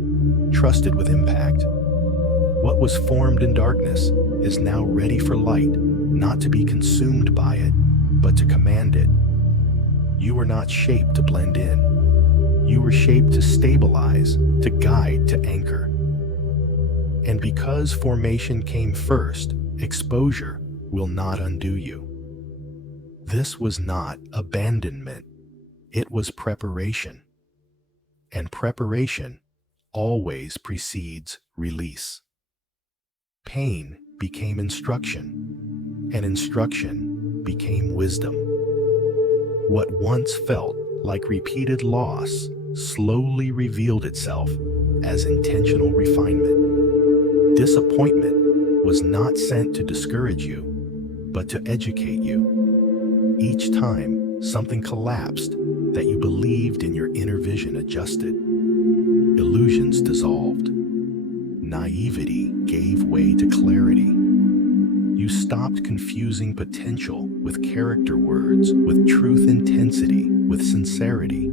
trusted with impact. What was formed in darkness is now ready for light, not to be consumed by it, but to command it. You were not shaped to blend in. You were shaped to stabilize, to guide, to anchor. And because formation came first, exposure will not undo you. This was not abandonment. It was preparation. And preparation always precedes release. Pain became instruction, and instruction became wisdom. What once felt like repeated loss slowly revealed itself as intentional refinement. Disappointment was not sent to discourage you, but to educate you. Each time something collapsed that you believed in, your inner vision adjusted. Illusions dissolved. Naivety gave way to clarity. You stopped confusing potential with character words, with truth intensity, with sincerity.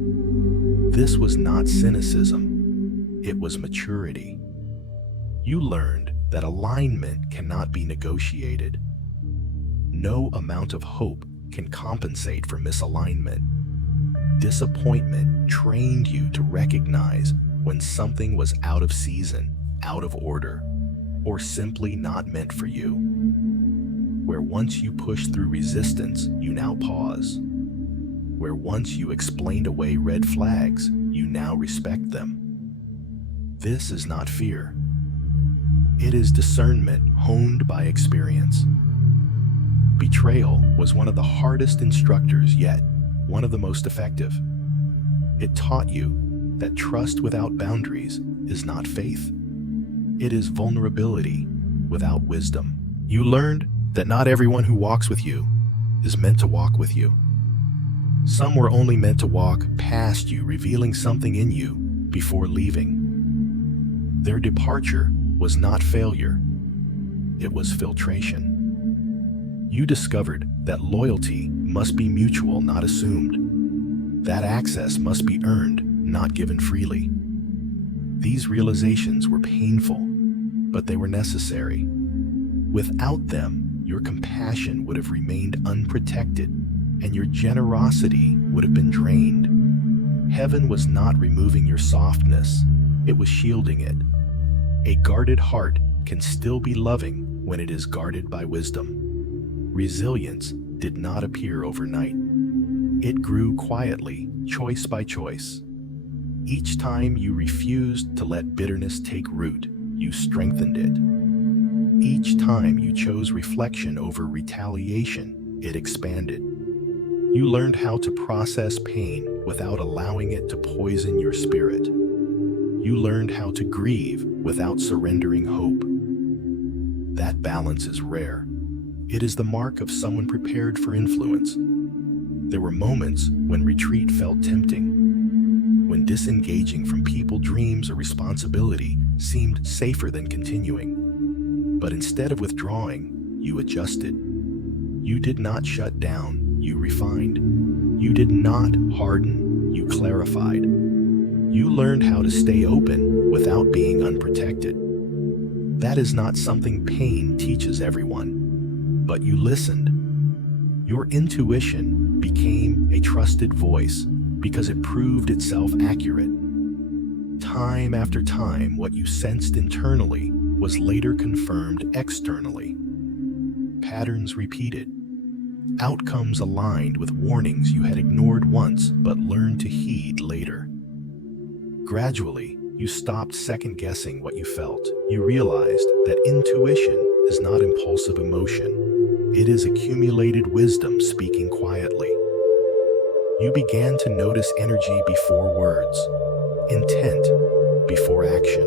This was not cynicism, it was maturity. You learned that alignment cannot be negotiated. No amount of hope can compensate for misalignment. Disappointment trained you to recognize when something was out of season, out of order, or simply not meant for you. Where once you pushed through resistance, you now pause. Where once you explained away red flags, you now respect them. This is not fear. It is discernment honed by experience. Betrayal was one of the hardest instructors, yet one of the most effective. It taught you that trust without boundaries is not faith. It is vulnerability without wisdom. You learned that not everyone who walks with you is meant to walk with you. Some were only meant to walk past you, revealing something in you before leaving. Their departure was not failure, it was filtration. You discovered that loyalty must be mutual, not assumed. That access must be earned, not given freely. These realizations were painful, but they were necessary. Without them, your compassion would have remained unprotected, and your generosity would have been drained. Heaven was not removing your softness, it was shielding it. A guarded heart can still be loving when it is guarded by wisdom. Resilience did not appear overnight. It grew quietly, choice by choice. Each time you refused to let bitterness take root, you strengthened it. Each time you chose reflection over retaliation, it expanded. You learned how to process pain without allowing it to poison your spirit. You learned how to grieve without surrendering hope. That balance is rare. It is the mark of someone prepared for influence. There were moments when retreat felt tempting, when disengaging from people, dreams, or responsibility seemed safer than continuing. But instead of withdrawing, you adjusted. You did not shut down, you refined. You did not harden, you clarified. You learned how to stay open without being unprotected. That is not something pain teaches everyone, but you listened. Your intuition became a trusted voice because it proved itself accurate. Time after time, what you sensed internally was later confirmed externally. Patterns repeated. Outcomes aligned with warnings you had ignored once but learned to heed later. Gradually, you stopped second-guessing what you felt. You realized that intuition is not impulsive emotion. It is accumulated wisdom speaking quietly. You began to notice energy before words, intent before action,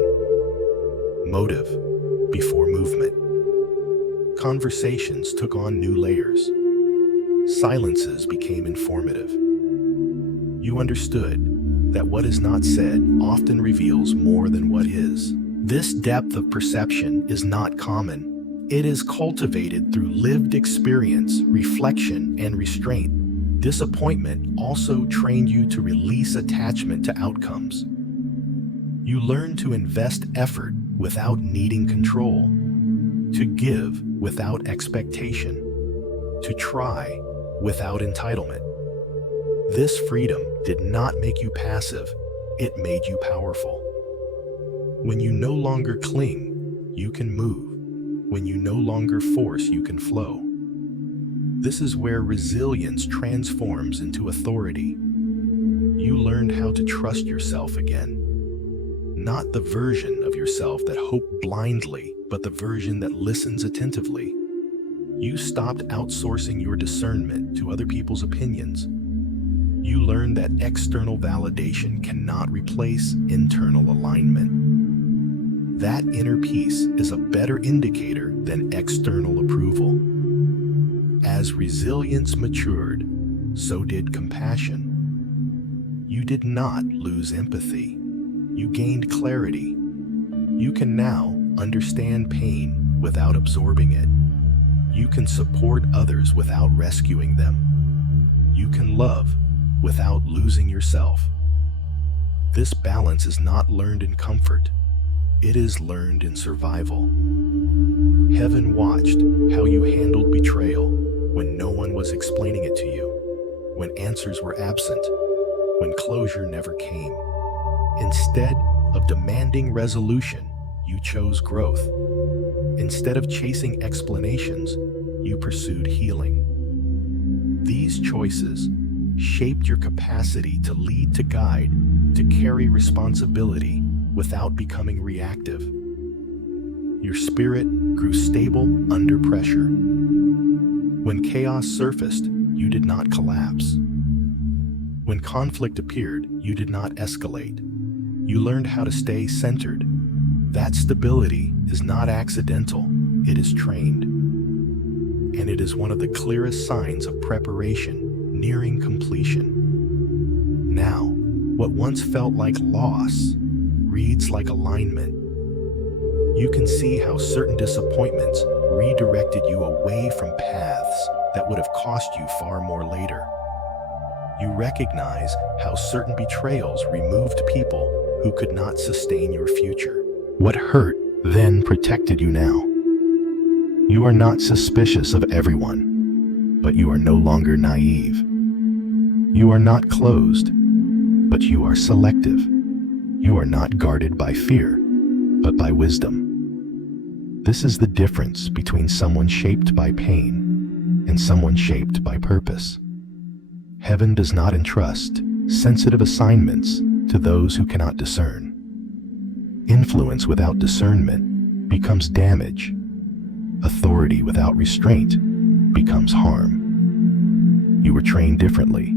motive before movement. Conversations took on new layers. Silences became informative. You understood that what is not said often reveals more than what is. This depth of perception is not common. It is cultivated through lived experience, reflection, and restraint. Disappointment also trained you to release attachment to outcomes. You learned to invest effort without needing control, to give without expectation, to try without entitlement. This freedom did not make you passive, it made you powerful. When you no longer cling, you can move. When you no longer force, you can flow. This is where resilience transforms into authority. You learned how to trust yourself again. Not the version of yourself that hoped blindly, but the version that listens attentively. You stopped outsourcing your discernment to other people's opinions. You learned that external validation cannot replace internal alignment. That inner peace is a better indicator than external approval. As resilience matured, so did compassion. You did not lose empathy. You gained clarity. You can now understand pain without absorbing it. You can support others without rescuing them. You can love without losing yourself. This balance is not learned in comfort. It is learned in survival. Heaven watched how you handled betrayal when no one was explaining it to you, when answers were absent, when closure never came. Instead of demanding resolution, you chose growth. Instead of chasing explanations, you pursued healing. These choices shaped your capacity to lead, to guide, to carry responsibility without becoming reactive. Your spirit grew stable under pressure. When chaos surfaced, you did not collapse. When conflict appeared, you did not escalate. You learned how to stay centered. That stability is not accidental, it is trained. And it is one of the clearest signs of preparation nearing completion. Now, what once felt like loss reads like alignment. You can see how certain disappointments redirected you away from paths that would have cost you far more later. You recognize how certain betrayals removed people who could not sustain your future. What hurt then protected you now. You are not suspicious of everyone, but you are no longer naive. You are not closed, but you are selective. You are not guarded by fear, but by wisdom. This is the difference between someone shaped by pain and someone shaped by purpose. Heaven does not entrust sensitive assignments to those who cannot discern. Influence without discernment becomes damage. Authority without restraint becomes harm. You were trained differently.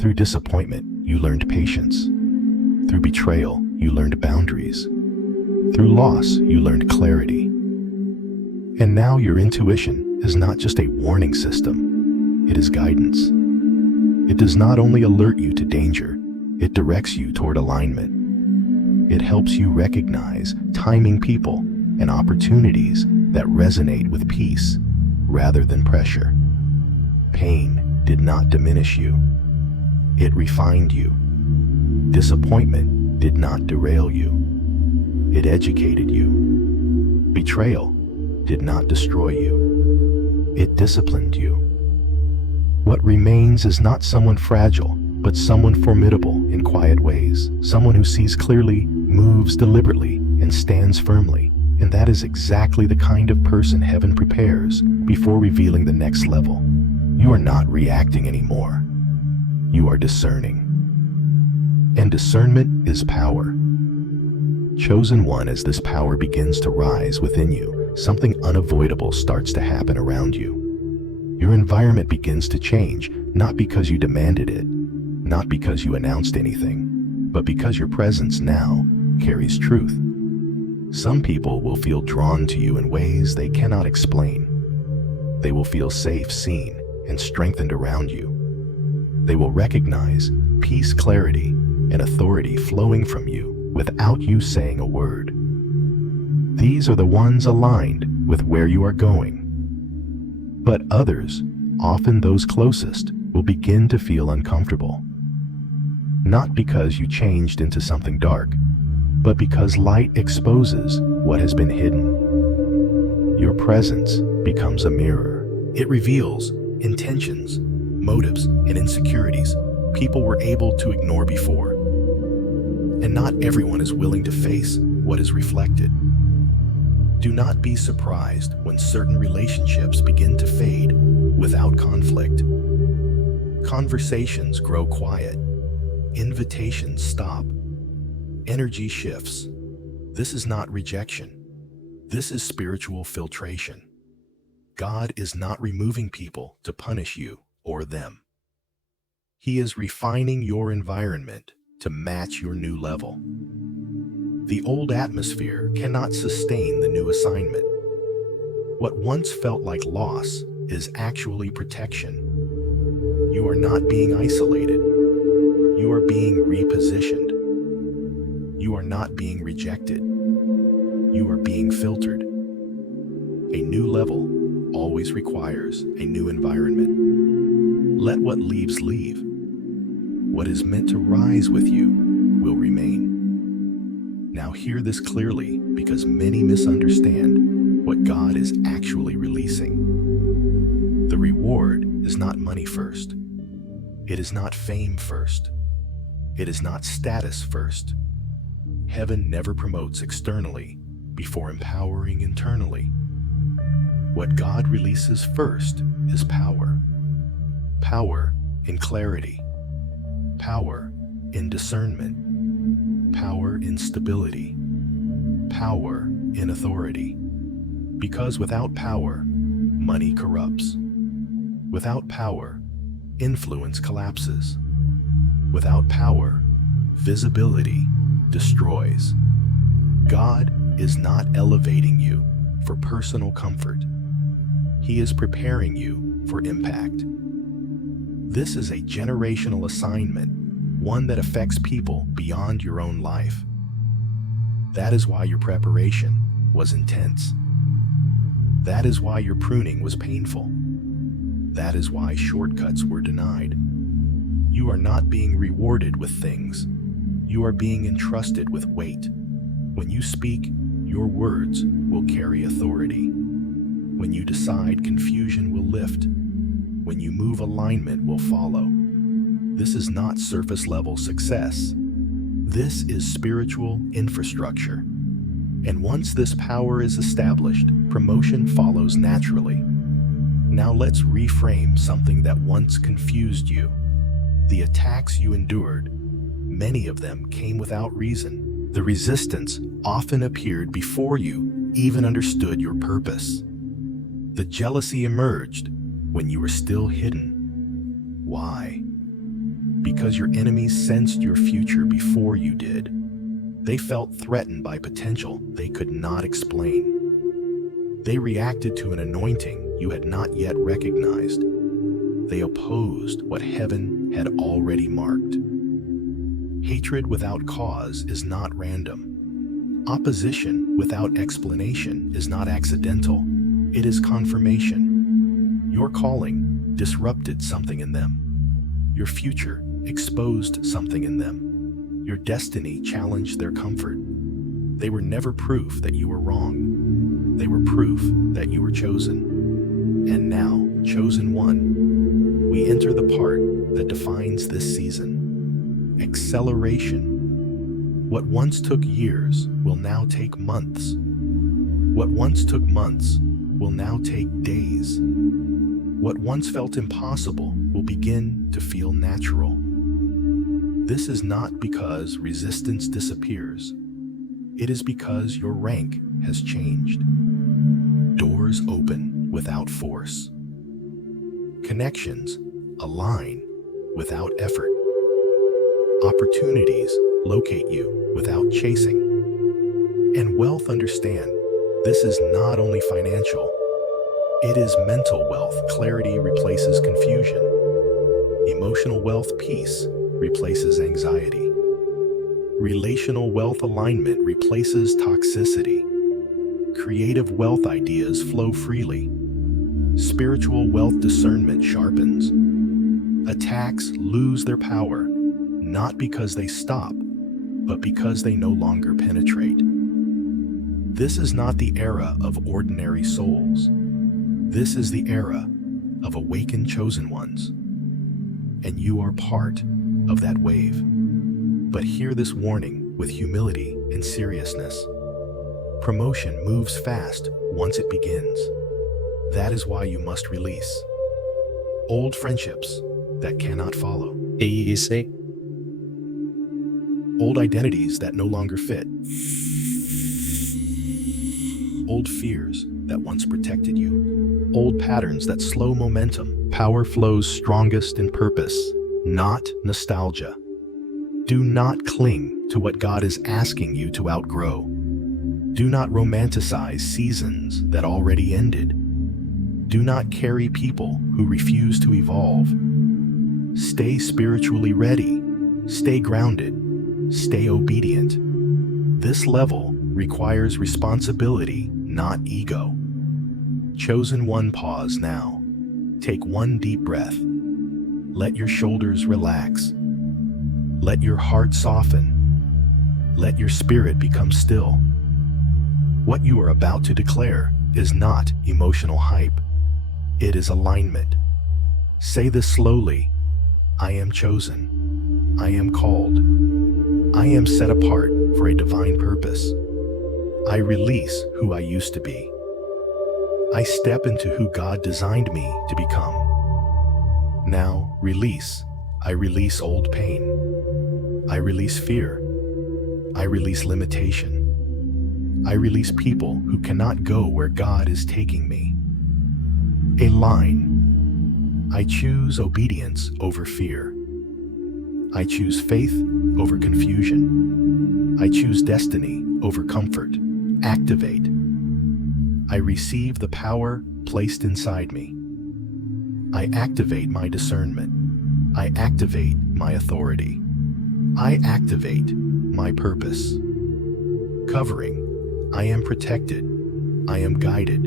Through disappointment, you learned patience. Through betrayal, you learned boundaries. Through loss, you learned clarity. And now your intuition is not just a warning system, it is guidance. It does not only alert you to danger, it directs you toward alignment. It helps you recognize timing, people, and opportunities that resonate with peace rather than pressure. Pain did not diminish you. It refined you. Disappointment did not derail you. It educated you. Betrayal did not destroy you. It disciplined you. What remains is not someone fragile, but someone formidable in quiet ways. Someone who sees clearly, moves deliberately, and stands firmly. And that is exactly the kind of person heaven prepares before revealing the next level. You are not reacting anymore. You are discerning. And discernment is power. Chosen one, as this power begins to rise within you, something unavoidable starts to happen around you. Your environment begins to change, not because you demanded it, not because you announced anything, but because your presence now carries truth. Some people will feel drawn to you in ways they cannot explain. They will feel safe, seen, and strengthened around you. They will recognize peace, clarity, and authority flowing from you without you saying a word. These are the ones aligned with where you are going. But others, often those closest, will begin to feel uncomfortable. Not because you changed into something dark, but because light exposes what has been hidden. Your presence becomes a mirror. It reveals intentions, motives, and insecurities people were able to ignore before. And not everyone is willing to face what is reflected. Do not be surprised when certain relationships begin to fade without conflict. Conversations grow quiet. Invitations stop. Energy shifts. This is not rejection. This is spiritual filtration. God is not removing people to punish you or them. He is refining your environment to match your new level. The old atmosphere cannot sustain the new assignment. What once felt like loss is actually protection. You are not being isolated. You are being repositioned. You are not being rejected. You are being filtered. A new level always requires a new environment. Let what leaves leave. What is meant to rise with you will remain. Now hear this clearly, because many misunderstand what God is actually releasing. The reward is not money first. It is not fame first. It is not status first. Heaven never promotes externally before empowering internally. What God releases first is power. Power in clarity. Power in discernment. Power in stability. Power in authority. Because without power, money corrupts. Without power, influence collapses. Without power, visibility destroys. God is not elevating you for personal comfort. He is preparing you for impact. This is a generational assignment, one that affects people beyond your own life. That is why your preparation was intense. That is why your pruning was painful. That is why shortcuts were denied. You are not being rewarded with things. You are being entrusted with weight. When you speak, your words will carry authority. When you decide, confusion will lift. When you move, alignment will follow. This is not surface-level success. This is spiritual infrastructure. And once this power is established, promotion follows naturally. Now let's reframe something that once confused you. The attacks you endured, many of them came without reason. The resistance often appeared before you even understood your purpose. The jealousy emerged when you were still hidden. Why? Because your enemies sensed your future before you did. They felt threatened by potential they could not explain. They reacted to an anointing you had not yet recognized. They opposed what heaven had already marked. Hatred without cause is not random. Opposition without explanation is not accidental. It is confirmation. Your calling disrupted something in them. Your future exposed something in them. Your destiny challenged their comfort. They were never proof that you were wrong. They were proof that you were chosen. And now, chosen one, we enter the part that defines this season. Acceleration. What once took years will now take months. What once took months will now take days. What once felt impossible will begin to feel natural. This is not because resistance disappears. It is because your rank has changed. Doors open without force. Connections align without effort. Opportunities locate you without chasing. And wealth, understand, this is not only financial, it is mental wealth. Clarity replaces confusion. Emotional wealth, peace, replaces anxiety. Relational wealth, alignment, replaces toxicity. Creative wealth, ideas flow freely. Spiritual wealth, discernment, sharpens. Attacks lose their power, not because they stop, but because they no longer penetrate. This is not the era of ordinary souls. This is the era of awakened chosen ones. And you are part of that wave. But hear this warning with humility and seriousness. Promotion moves fast once it begins. That is why you must release old friendships that cannot follow. Easy. Old identities that no longer fit. Old fears that once protected you. Old patterns that slow momentum. Power flows strongest in purpose, not nostalgia. Do not cling to what God is asking you to outgrow. Do not romanticize seasons that already ended. Do not carry people who refuse to evolve. Stay spiritually ready. Stay grounded. Stay obedient. This level requires responsibility, not ego. Chosen one, pause now. Take one deep breath. Let your shoulders relax. Let your heart soften. Let your spirit become still. What you are about to declare is not emotional hype. It is alignment. Say this slowly. I am chosen. I am called. I am set apart for a divine purpose. I release who I used to be. I step into who God designed me to become. Now, release. I release old pain. I release fear. I release limitation. I release people who cannot go where God is taking me. A line. I choose obedience over fear. I choose faith over confusion. I choose destiny over comfort. Activate. I receive the power placed inside me. I activate my discernment. I activate my authority. I activate my purpose. Covering. I am protected. I am guided.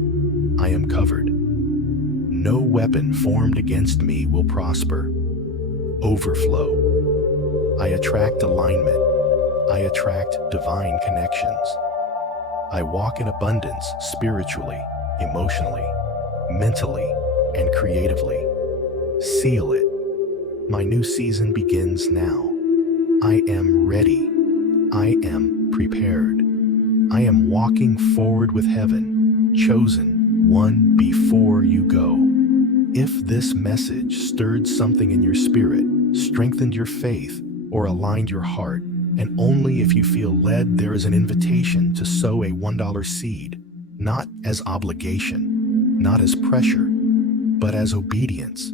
I am covered. No weapon formed against me will prosper. Overflow. I attract alignment. I attract divine connections. I walk in abundance spiritually, emotionally, mentally, and creatively. Seal it. My new season begins now. I am ready. I am prepared. I am walking forward with heaven, chosen one before you go. If this message stirred something in your spirit, strengthened your faith, or aligned your heart, and only if you feel led, there is an invitation to sow a $1 seed, not as obligation, not as pressure, but as obedience.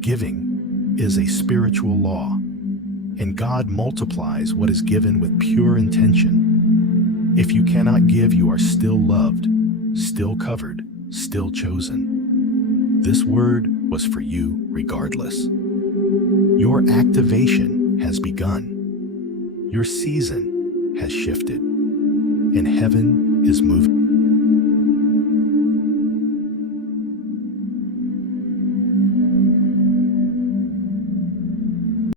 Giving is a spiritual law, and God multiplies what is given with pure intention. If you cannot give, you are still loved, still covered, still chosen. This word was for you regardless. Your activation has begun. Your season has shifted, and heaven is moving.